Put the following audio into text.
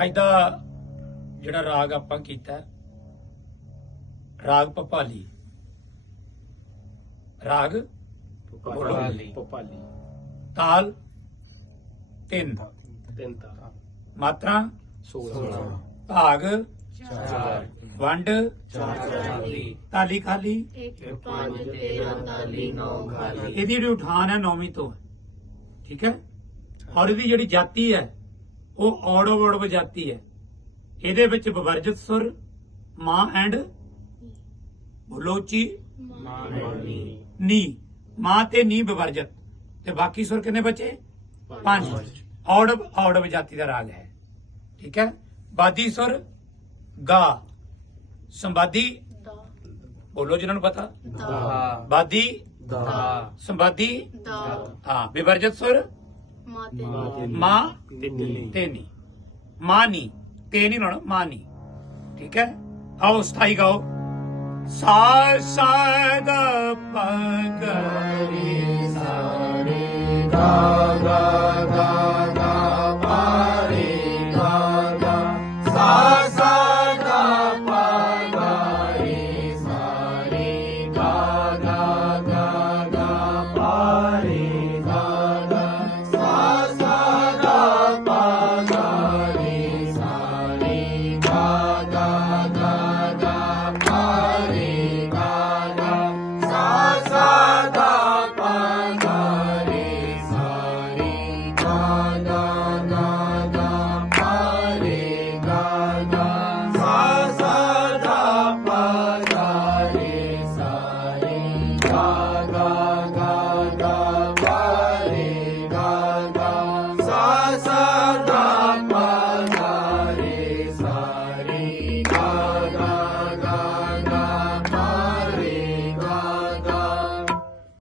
ਅੱਜ ਦਾ ਜਿਹੜਾ ਰਾਗ ਆਪਾਂ ਕੀਤਾ ਰਾਗ ਭੋਪਾਲੀ। ਰਾਗ ਭੋਪਾਲੀ ਤਾਲ 3 ਤਿੰਨ ਤਾਂ ਮਾਤਰਾ 16 ਭਾਗ 4 ਵੰਡ ਤਾਲੀ ਖਾਲੀ। ਇੱਕ 5 13 ਤਾਲੀ 9 ਖਾਲੀ। ਇਹਦੀ ਜਿਹੜੀ ਉਠਾਨ ਹੈ 9ਵੀਂ ਤੋਂ ਹੈ, ਠੀਕ ਹੈ। ਔਰ ਇਹਦੀ ਜਿਹੜੀ ਜਾਤੀ ਹੈ ਉਹ ਔੜਵ ਜਾਤੀ ਹੈ। ਇਹਦੇ ਵਿੱਚ ਵਿਵਰਜਿਤ ਸੁਰ ਮਾਂ ਐਂਡ ਬੋਲੋਚੀ ਨੀ, ਮਾਂ ਤੇ ਨੀ ਵਿਵਰਜਿਤ, ਤੇ ਬਾਕੀ ਸੁਰ ਕਿੰਨੇ ਬਚੇ? 5। ਔੜਵ ਜਾਤੀ ਦਾ ਰਾਗ ਹੈ, ਠੀਕ ਹੈ। ਬਾਦੀ ਸੁਰ ਗਾ, ਸੰਬਾਦੀ ਬੋਲੋ ਜਿਨ੍ਹਾਂ ਨੂੰ ਪਤਾ। ਦਾ ਬਾਦੀ ਦਾ ਸੰਬਾਦੀ ਹਾਂ। ਵਿਵਰਜਿਤ ਸੁਰ ਮਾਂ ਤੇ ਨੀ, ਮਾਂ ਨੀ ਤੇ ਨੀ ਲਾਉਣਾ, ਮਾਂ ਨੀ, ਠੀਕ ਹੈ। ਆਓ ਸਥਾਈ ਗਾਓ। ਸਾ ਸਾ ਗਾ ਪਾ ਗਾ ਰੇ ਸਾ ਰੇ ਗਾ ਗਾ ਗਾ